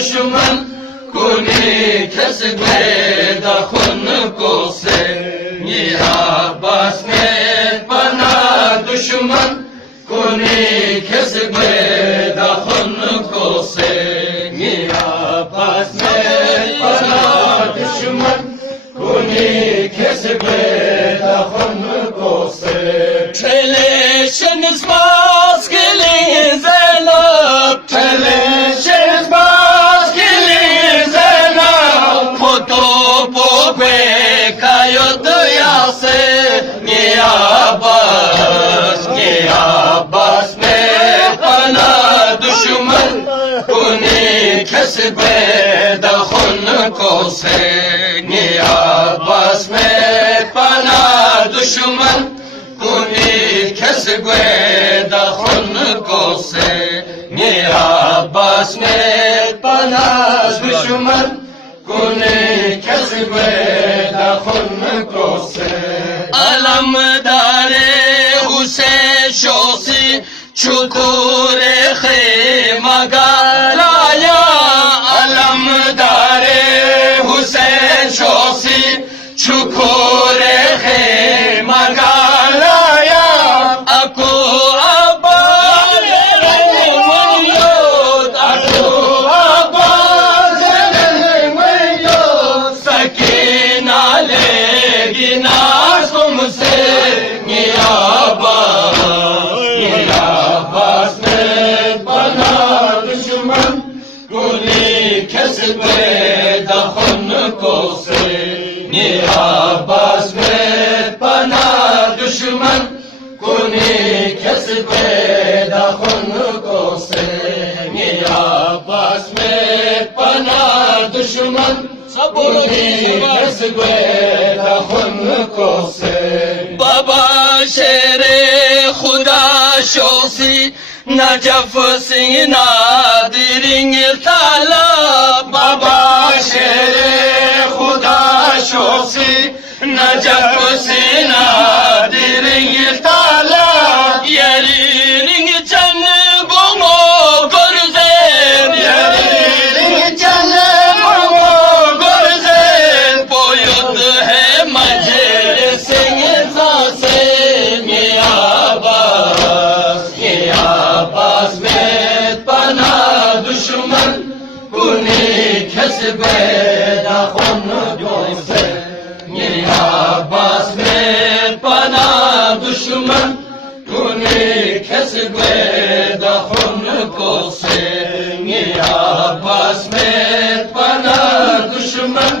दुश्मन कुनी खस गए दखन को से अब्बास में पना दुश्मन कुनी खस गए दखन को से अब्बास में पना दुश्मन कुनी खस गए दखन को से Trelations was killing Zainab, Trelations was killing Zainab. Photo pobe kayod yase, Ye Abbas mein pana dushman, kuni khasbe dakhun ko se. Ye Abbas mein pana dushman. कुनी खस गए दखन को से अब्बास में पना दुश्मन कुनी खस गए दखन को से अलमदारे हुसैन शोसी चुतुरे खेमगालाया अलमदारे हुसैन शोसी चुकुरे खेमगा अब्बास में पना दुश्मन कुनी खस गए दखन को से अब्बास में पना दुश्मन कुनी खस गए दखन को से बाबा शेरे खुदा शोसी नजफ सिंह नादिरिंग ताला बाबा शेरे खुदा शोसी नजफ सिंह नादिरिंग ताला यरीरिंग चन गोमो गुरजेन यरीरिंग चन गोमो गुरजेन पोयुद है मजे सिंह सासे अब्बास में पना दुश्मन कुनी खस गए दखन को से अब्बास में पना दुश्मन कुनी खस गए दखन को से अब्बास में पना दुश्मन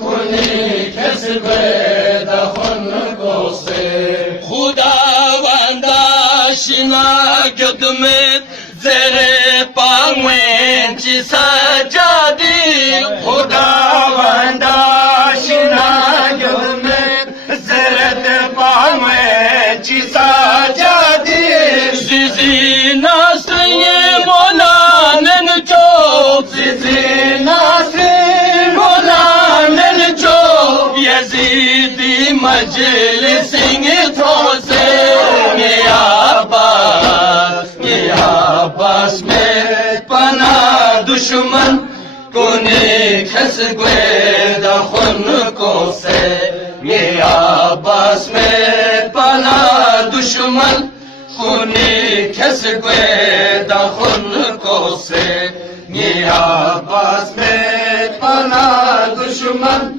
कुनी खस गए दखन को से खुदा वंदा शिना जुद में ज़रे पाँवें जिसा जादी खुदा वंदा शिना जुद में ज़रे पाँवें जिसा जादी ज़िज़ी नास्रिये मोलानन चो ज़िज़ी नास्रिये मोलानन चो यज़ीदी मजलिसिंग थोसे अब्बास में पना दुश्मन कुनी खस गए दखन को से अब्बास में पना दुश्मन कुनी खस गए दखन को से अब्बास में पना दुश्मन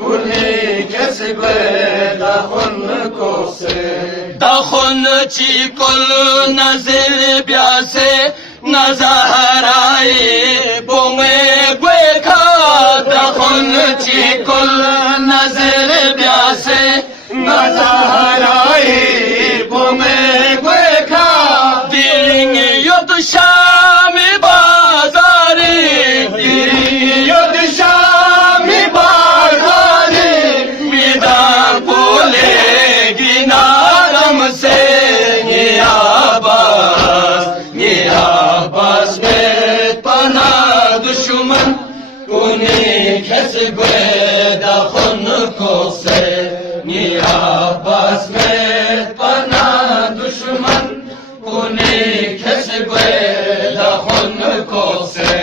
कुनी खस गए दखन को से दखन चिकुल नजर ब्यासे नजहराई बोंगे ग्वेखा दखन चिकुल नजर ब्यासे नजहराई बोंगे ग्वेखा दिलिंग युद्ध शामी बाजारी दिलिंग युद्ध शामी बाजारी मैदान बोलेगी नारम से अब्बास में पना दुश्मन कुनी खस गए दखन को से अब्बास में पना दुश्मन कुनी खस गए दखन को से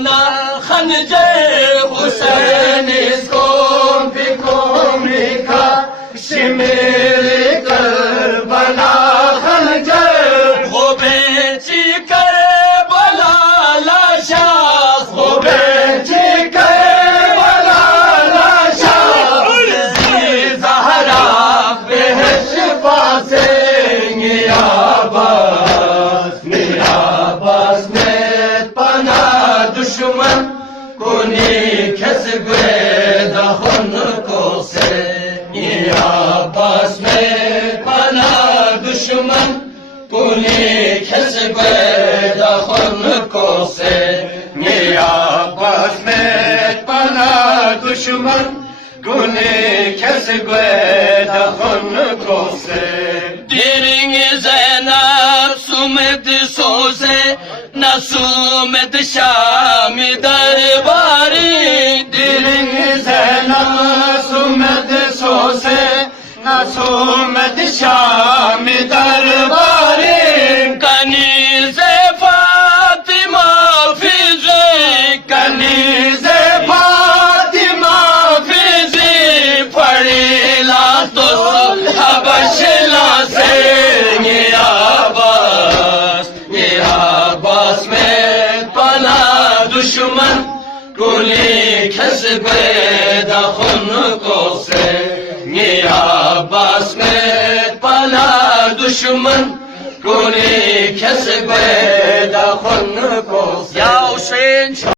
पना खंजर हुसैन इसको फिको मिखा शिमेर करबला खंजर वो बेची कर बला लाशा वो बेची कर बला लाशा ज़हरा बेहश पासे Abbas ne pana düşman kuni kes gwe da khun ko se ye Abbas ne pana düşman kuni kes gwe da khun ko se ye Abbas ne pana düşman kuni kes gwe da khun ko se diring zeynep sumet soze nasumet şami darbari diling zena sumet soze nasumet şami darbari kanize Fatima fizi kanize Fatima fizi parila dost habaşla sen ya Abbas में पना दुश्मन कुली खस गए दखन को से ये Abbas में पना दुश्मन कुली खस गए